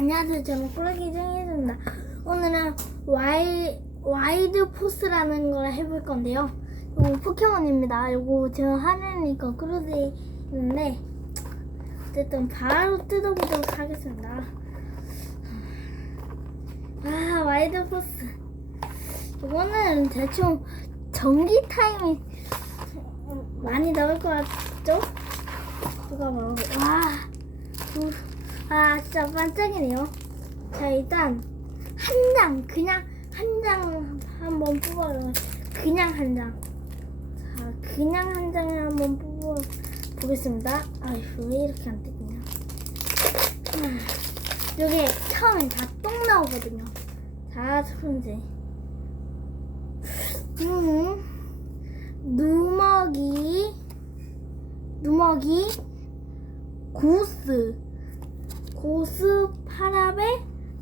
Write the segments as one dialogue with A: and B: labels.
A: 안녕하세요. 저는 꾸러기 정혜입니다. 오늘은 와이, 와이드 포스라는 걸 해볼 건데요. 이거 포켓몬입니다. 이거 제가 하려니까 끌어대 있는데 어쨌든 바로 뜯어보도록 하겠습니다. 아 와이드 포스. 이거는 대충 전기 타임이 많이 나올 것 같죠? 누가 봐도 와. 우, 아 진짜 반짝이네요. 자 일단 한 장 그냥 한 장 한번 뽑아요. 그냥 한 장. 자 그냥 한 장을 한번 뽑아 보겠습니다. 아휴 왜 이렇게 안. 음, 여기 처음에 다똥 나오거든요. 자 첫 번째. 음, 누먹이 누먹이 고스 고스 파라베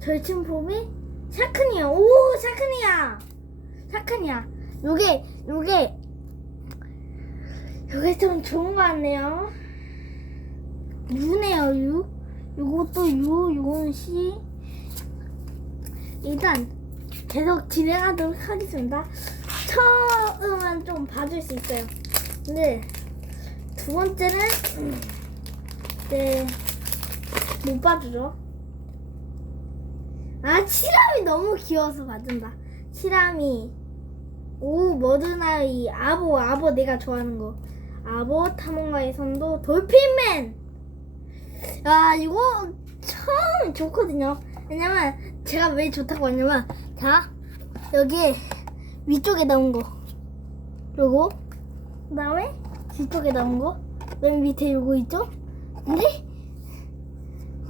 A: 절친 폼이 샤크니야. 오 샤크니야. 샤크니야. 요게 요게. 요게 좀 좋은 거 같네요. 유네요 유. 요것도 유 요거는 시. 일단 계속 진행하도록 하겠습니다. 처음은 좀 봐줄 수 있어요. 근데 두 번째는 음, 네, 못 봐주죠. 아, 치람이 너무 귀여워서 봐준다. 치람이. 오, 머드나이. 아보, 아보 내가 좋아하는 거. 아보, 탐험가의 선도, 돌핀맨! 아, 이거 처음 좋거든요. 왜냐면, 제가 왜 좋다고 하냐면, 자, 여기 위쪽에 나온 거. 그리고, 그 다음에, 뒤쪽에 나온 거. 맨 밑에 요거 있죠? 근데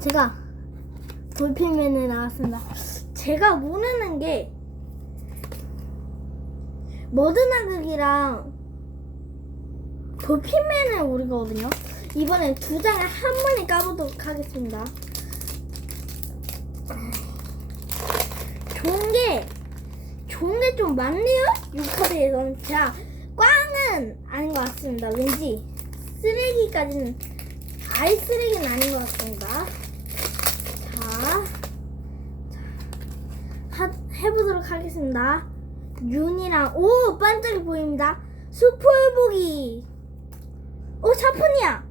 A: 제가 돌핀맨에 나왔습니다. 제가 모르는 게 머드나극이랑 돌핀맨을 모르거든요. 이번엔 두 장을 한 번에 까보도록 하겠습니다. 좋은 게 좋은 게 좀 많네요. 이 카드에서는 자 꽝은 아닌 것 같습니다. 왠지 쓰레기까지는 아이 쓰레기는 아닌 것 같습니다. 자, 자 하, 해보도록 하겠습니다. 윤이랑 오 반짝이 보입니다. 수풀보기. 오 샤프니야.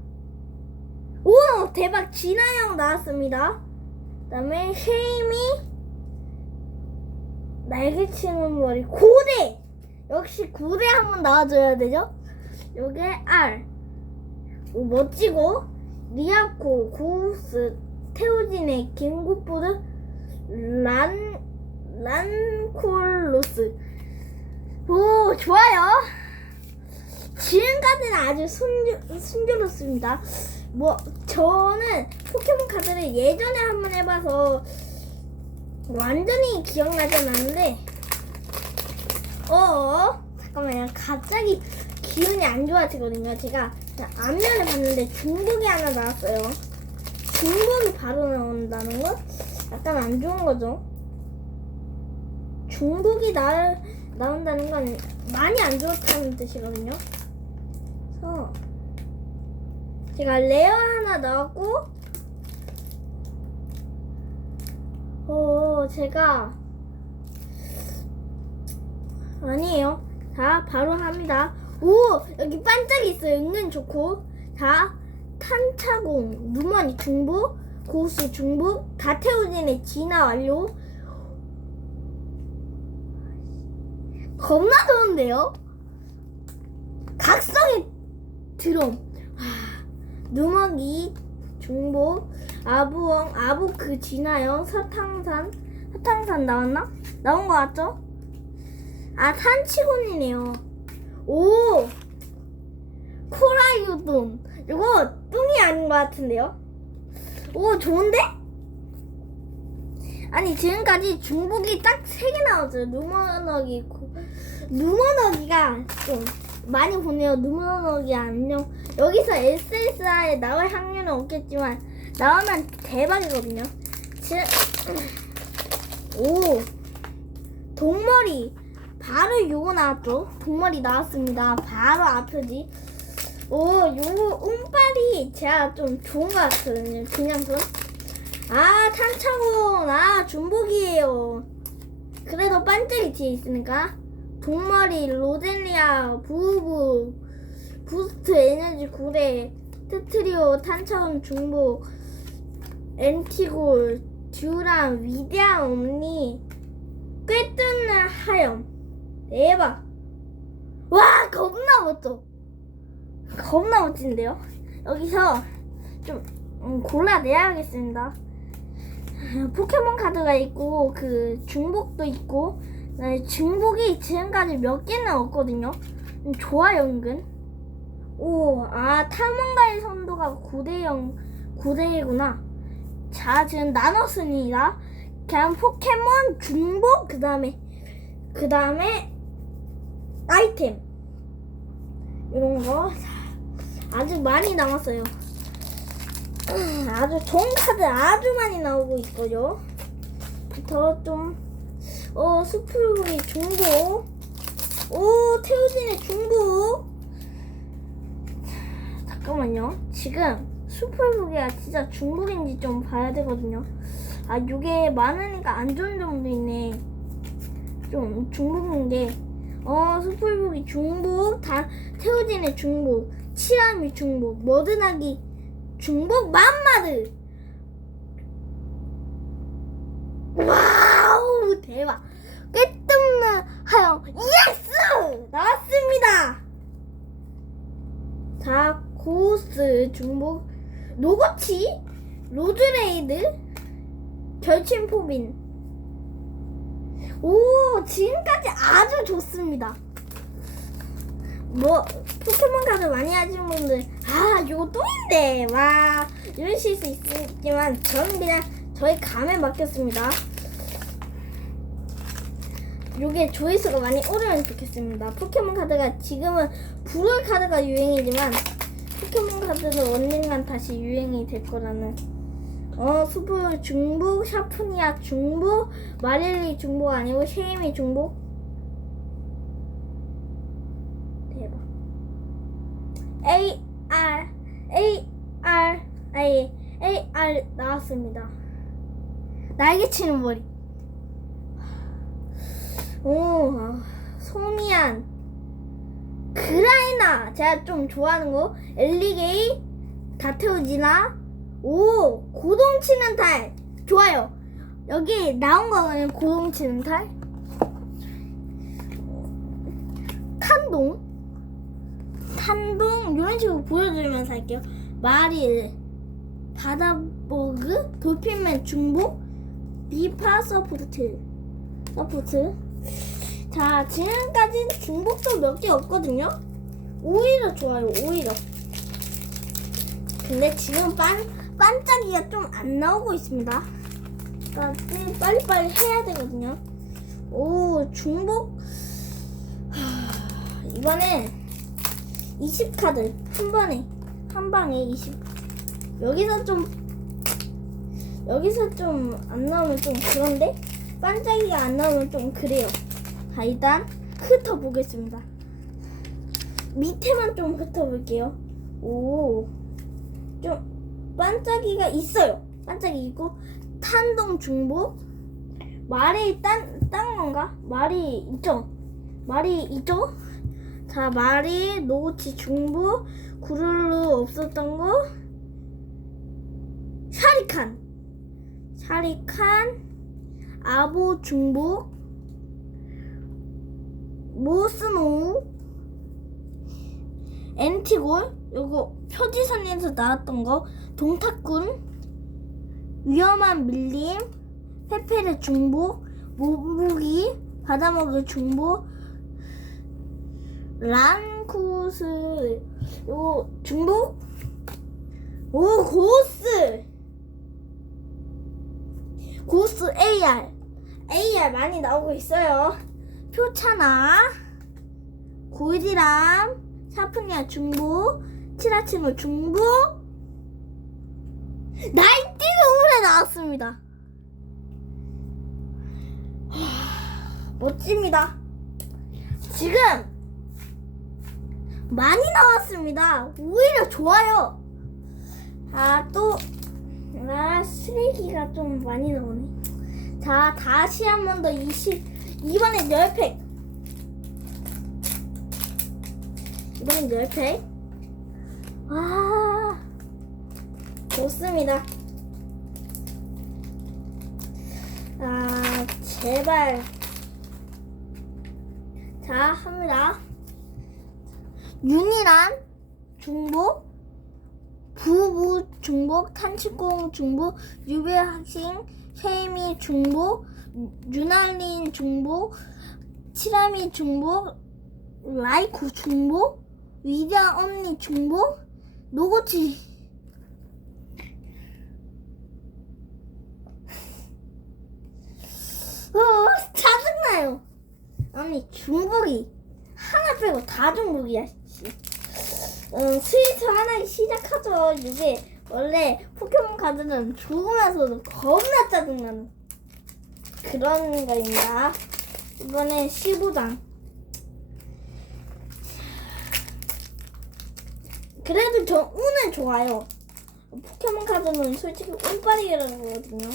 A: 오 대박 진아형 나왔습니다. 그다음에 쉐이미 날개치는 머리 고대 역시 고대 한번 나와줘야 되죠. 요게 R 오, 멋지고 리아코 고우스 테오진의 갱구포드 란 란콜로스. 오 좋아요. 지금까지는 아주 순조, 순조롭습니다. 뭐 저는 포켓몬 카드를 예전에 한번 해봐서 완전히 기억나진 않는데 어 잠깐만요. 갑자기 기운이 안 좋아지거든요 제가. 앞면을 봤는데 중복이 하나 나왔어요. 중복이 바로 나온다는 건 약간 안 좋은 거죠 중복이 나, 나온다는 건 많이 안 좋다는 뜻이거든요 그래서 제가 레어 하나 나왔고 어, 제가 아니에요. 자, 바로 합니다. 오, 여기 반짝이 있어요. 은근 좋고. 자, 탄차공, 누먼이 중부, 고수 중부, 다태우진의 진화 완료. 겁나 좋은데요? 각성의 드럼. 와, 누먹이 중보, 아부엉, 아부크 진화형, 사탕산, 사탕산 나왔나? 나온 거 같죠? 아, 산치곤이네요. 오! 코라유돈. 이거 똥이 아닌 것 같은데요? 오, 좋은데? 아니, 지금까지 중복이 딱 세 개 나왔어요. 있고. 누먼어기가 좀 많이 보네요. 누먼어기 안녕. 여기서 SSR에 나올 확률은 없겠지만, 나오면 대박이거든요. 지 오! 동머리. 바로 요거 나왔죠. 동머리 나왔습니다. 바로 앞표지. 오, 요거 운빨이 제가 좀 좋은 것 같거든요. 그냥 좀. 아 탄차곤 아 중복이에요 그래도 반짝이 뒤에 있으니까 동머리 로젤리아 부부 부스트 에너지 구레 트트리오 탄차곤 중복 엔티골 듀란 위대한 옴니 꿰뚫는 하염. 대박. 와 겁나 멋져. 겁나 멋진데요? 여기서 좀 음, 골라내야겠습니다. 포켓몬 카드가 있고 그 중복도 있고 그다음에 중복이 지금까지 몇 개는 없거든요. 음, 좋아요 은근. 오 아 탐험가의 선도가 9대0 9대1구나. 자 지금 나눴습니다 그냥 포켓몬 중복 그 다음에 그 다음에 아이템. 이런 거. 아주 많이 남았어요. 아주 좋은 카드 아주 많이 나오고 있고요. 더 좀, 어, 수풀이 중복. 오, 태우진의 중복. 잠깐만요. 지금 수풀북이가 진짜 중복인지 좀 봐야 되거든요. 아, 요게 많으니까 안 좋은 점도 있네. 좀 중복인 게, 어, 수풀북이 중복, 다, 태우진의 중복, 치람이 중복, 머드나기 중복 맘마드 대박 꿰뚫는 하영 예스! 나왔습니다! 자 고스 중복. 로고치 로드레이드 결침포빈 오 지금까지 아주 좋습니다. 뭐 포켓몬 카드 많이 하시는 분들 아 이거 또 있네. 와 이러실 수 있지만 저는 그냥 저희 감에 맡겼습니다 요게 조회수가 많이 오르면 좋겠습니다 포켓몬 카드가 지금은 불을 카드가 유행이지만 포켓몬 카드는 언젠간 다시 유행이 될 거라는 어 수프 중복 샤프니아 중복 마릴리 중복 아니고 쉐이미 중복 대박 A R A R A A R 나왔습니다. 날개치는 머리. 오 소미안 그라이나 제가 좀 좋아하는 거 엘리게이 다테오지나 오 고동치는 달 좋아요. 여기 나온 거는 고동치는 달. 탄동 탄동 이런 식으로 보여드리면서 할게요. 마릴, 바다버그, 돌핀맨 중복, 비파 서포트, 서포트. 자 지금까지 중복도 몇 개 없거든요. 오히려 좋아요. 오히려. 근데 지금 반 반짝이가 좀 안 나오고 있습니다. 그러니까 빨리빨리 해야 되거든요. 오 중복 하, 이번엔 20카드 한 번에 한 방에 20 여기서 좀 여기서 좀 안 나오면 좀 그런데 반짝이가 안 나오면 좀 그래요. 자 일단 흩어 보겠습니다. 밑에만 좀 흩어 볼게요. 오 좀 반짝이가 있어요. 반짝이 있고 탄동 중복. 말이 딴, 딴 건가? 말이 있죠? 말이 있죠? 자, 말이 노치 중부 구르르 없었던 거. 샤리칸. 샤리칸 아보 중부 모스노우 엔티골 요거 표지선에서 나왔던 거 동탁군 위험한 밀림 페페르 중보 모부기 바다먹을 중보 란쿠스 요 중복 오 고스! 고스 AR AR 많이 나오고 있어요 표차나 고이디람 샤프니아 중복 치라치노 중복 나이티는 오래 나왔습니다 하, 멋집니다 지금 많이 나왔습니다. 오히려 좋아요. 아, 또, 아, 쓰레기가 좀 많이 나오네. 자, 다시 한 번 더 20, 이번엔 10팩. 이번엔 10팩. 아, 좋습니다. 아, 제발. 자, 합니다. 윤이란 중복, 부부 중복, 탄치공 중복, 유배학생, 쉐이미 중복, 유날린 중복, 치라미 중복, 라이코 중복, 위장 언니 중복, 노고치 어, 짜증나요. 아니 중복이 하나 빼고 다 중복이야. 씨. 음, 스위트 하나 시작하죠. 이게 원래 포켓몬 카드는 죽으면서도 겁나 짜증나는 그런 거입니다. 이번엔 15장. 그래도 저 운은 좋아요. 포켓몬 카드는 솔직히 운빨이라는 거거든요.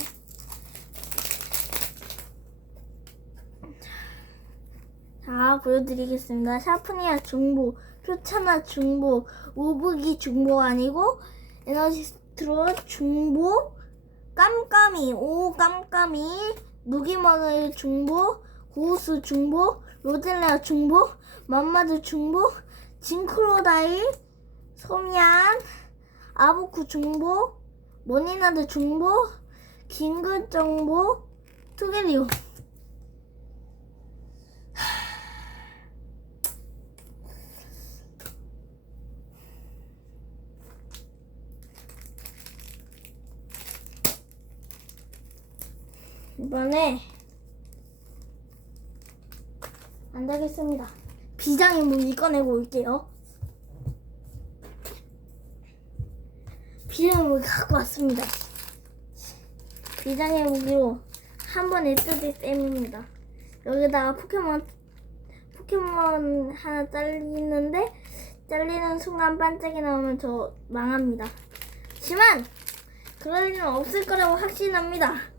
A: 자, 보여드리겠습니다. 샤프니아 중보, 표차나 중보, 우북이 중보 아니고, 에너지스트로 중보, 깜깜이, 오 깜깜이, 누기머늘 중보, 고우스 중보, 로델레아 중보, 맘마드 중보, 징크로다일, 소미안, 아보쿠 중보, 모니나드 중보, 긴급 정보, 투게리오. 이번에 안 되겠습니다. 비장의 무기 꺼내고 올게요. 비장의 무기 갖고 왔습니다. 비장의 무기로 한 번에 뜯을 셈입니다. 여기다가 포켓몬 포켓몬 하나 잘리는데 잘리는 순간 반짝이 나오면 저 망합니다. 하지만 그럴 일은 없을 거라고 확신합니다.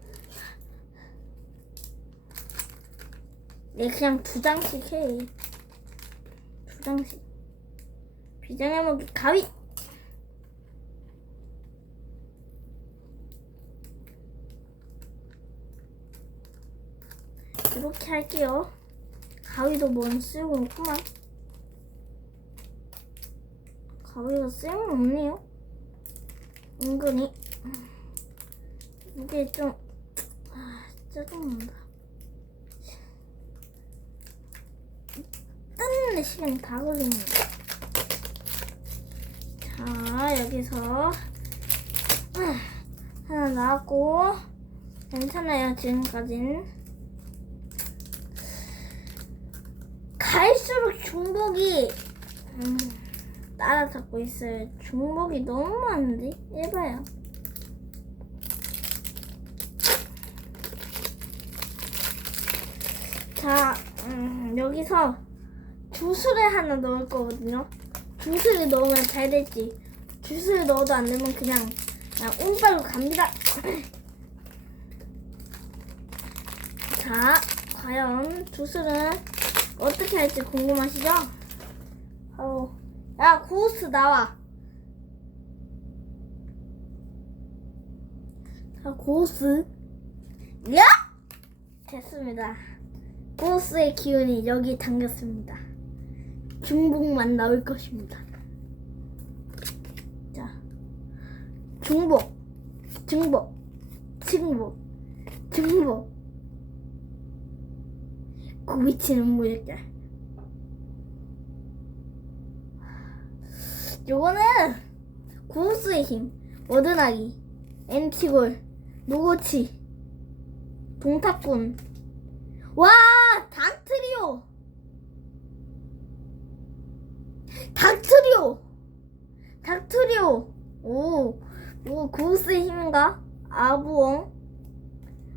A: 네, 그냥 두 장씩 해. 두 장씩. 비장의 먹이 가위. 이렇게 할게요. 가위도 뭔 쓰고 있구만. 가위가 쓸모없네요. 은근히. 이게 좀, 아, 짜증난다. 뜯는데 시간이 다 걸립니다. 자, 여기서 아, 하나 나왔고 괜찮아요, 지금까진. 갈수록 중복이 음, 따라잡고 있어요. 중복이 너무 많은데? 해봐요. 자, 음, 여기서 주스를 하나 넣을 거거든요. 주스를 넣으면 잘 될지. 주스를 넣어도 안 되면 그냥, 그냥 운빨로 갑니다. 자, 과연 주스를 어떻게 할지 궁금하시죠? 바로, 야, 고스 나와. 자, 고스. 야! 됐습니다. 고스의 기운이 여기 담겼습니다. 중복만 나올 것입니다. 자, 중복, 중복, 중복, 중복. 그 위치는 모르겠다. 요거는 고스의 힘, 워드나기, 엔티골, 노고치, 동탁군. 와, 닥트리오! 닥트리오! 닥트리오! 오, 오, 고스의 힘인가? 아부엉,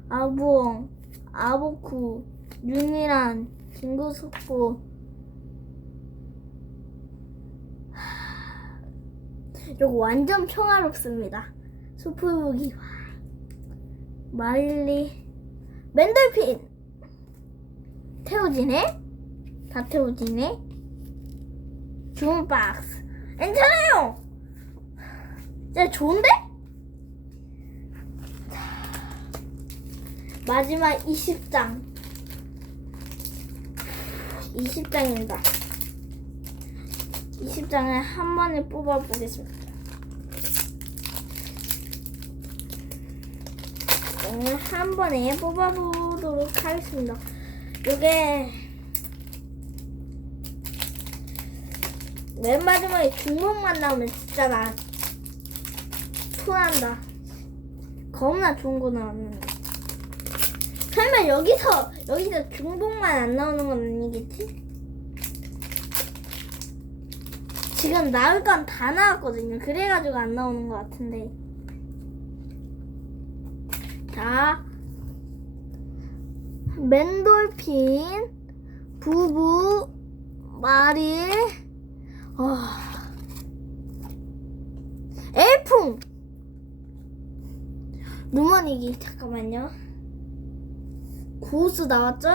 A: 아부엉, 아보쿠, 윤이란, 김구숙고. 요거 완전 평화롭습니다. 수풀무기 마릴리 맨돌핀 태워지네 다 태워지네 주문 박스. 괜찮아요. 진짜 좋은데? 자, 마지막 20장. 20장입니다. 20장을 한 번에 뽑아보겠습니다. 오늘 한 번에 뽑아보도록 하겠습니다. 요게 맨 마지막에 중복만 나오면 진짜 나 토난다. 겁나 좋은 거 나오는. 설마 여기서 여기서 중복만 안 나오는 건 아니겠지? 지금 나올 건 다 나왔거든요. 그래가지고 안 나오는 것 같은데. 자, 맨돌핀, 부부, 마릴, 어, 엘풍, 누먼이기 잠깐만요. 고수 나왔죠?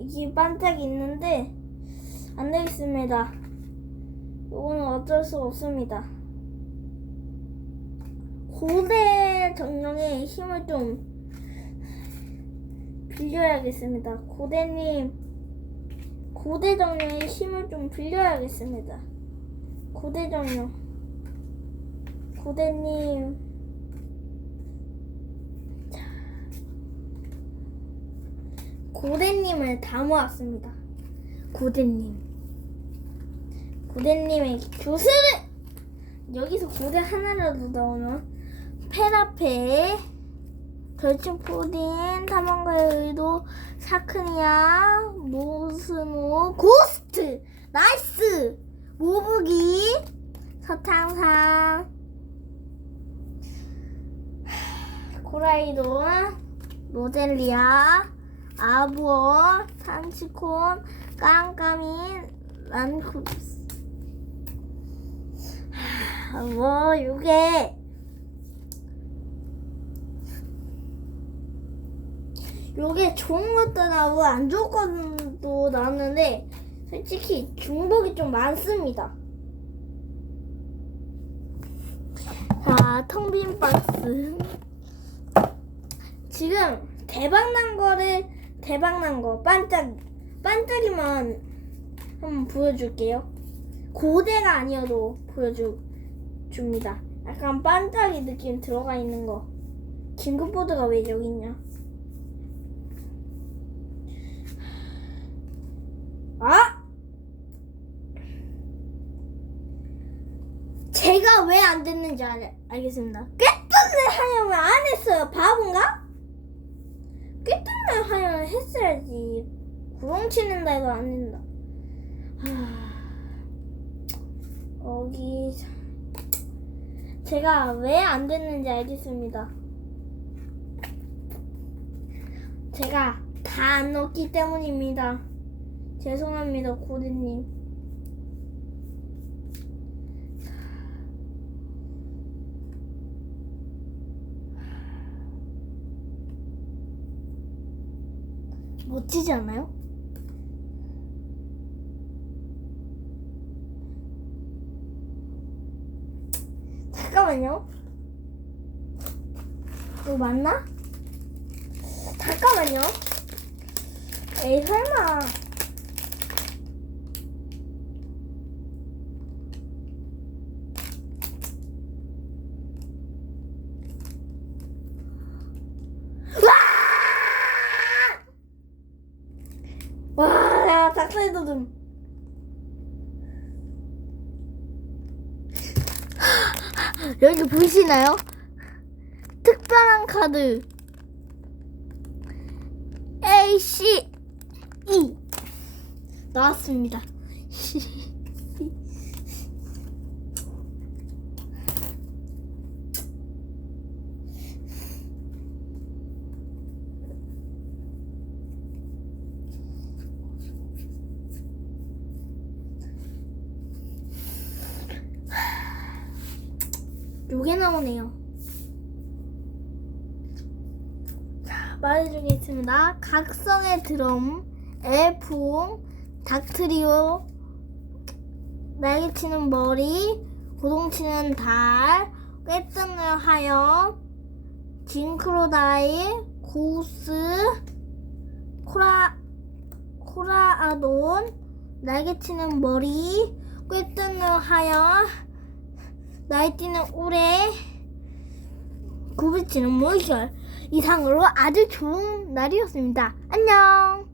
A: 이게 반짝이 있는데 안 되겠습니다. 이거는 어쩔 수 없습니다. 고대 정령의 힘을 좀 빌려야겠습니다. 고대님, 고대 정령의 힘을 좀 빌려야겠습니다. 고대 정령, 고대님. 자, 고대님을 다 모았습니다. 고대님. 고대님의 교수를 여기서 고대 하나라도 나오면 페라페 결충푸딘 탐험가의 의도 사크니아 모스노 고스트 나이스! 모브기 서탕상 코라이돈 로젤리아 아부어 산치콘 깜깜인 란쿠스. 하, 뭐 요게 요게 좋은 것도 나오고 안 좋은 것도 나왔는데 솔직히 중복이 좀 많습니다. 자, 텅 빈 박스. 지금 대박난 거를 대박난 거 반짝 반짝이만 한번 보여줄게요. 고대가 아니어도 보여주 줍니다. 약간 반짝이 느낌 들어가 있는 거. 긴급보드가 왜 여기 있냐? 아! 왜 안 됐는지 알, 알겠습니다. 꿰뚫는 하염을 안 했어요. 바본가? 꿰뚫는 하염을 했어야지. 구렁치는다 해도 안 된다. 하... 여기 제가 왜 안 됐는지 알겠습니다. 제가 다 안 넣었기 때문입니다. 죄송합니다, 고대님. 멋지지 않아요? 잠깐만요. 이거 맞나? 잠깐만요. 에이, 설마. 와! 와, 야, 닭살도 좀. 여기 보이시나요? 특별한 카드 A C E 나왔습니다. 요게 나오네요. 말해주겠습니다. 각성의 드럼, 엘프, 닥트리오, 날개치는 머리, 고동치는 달, 꿰뜸을 하여, 징크로다일, 고우스, 코라, 코라아돈, 날개치는 머리, 꿰뜸을 하여, 날뛰는 우레, 굽이치는 물결 이상으로 아주 좋은 날이었습니다. 안녕.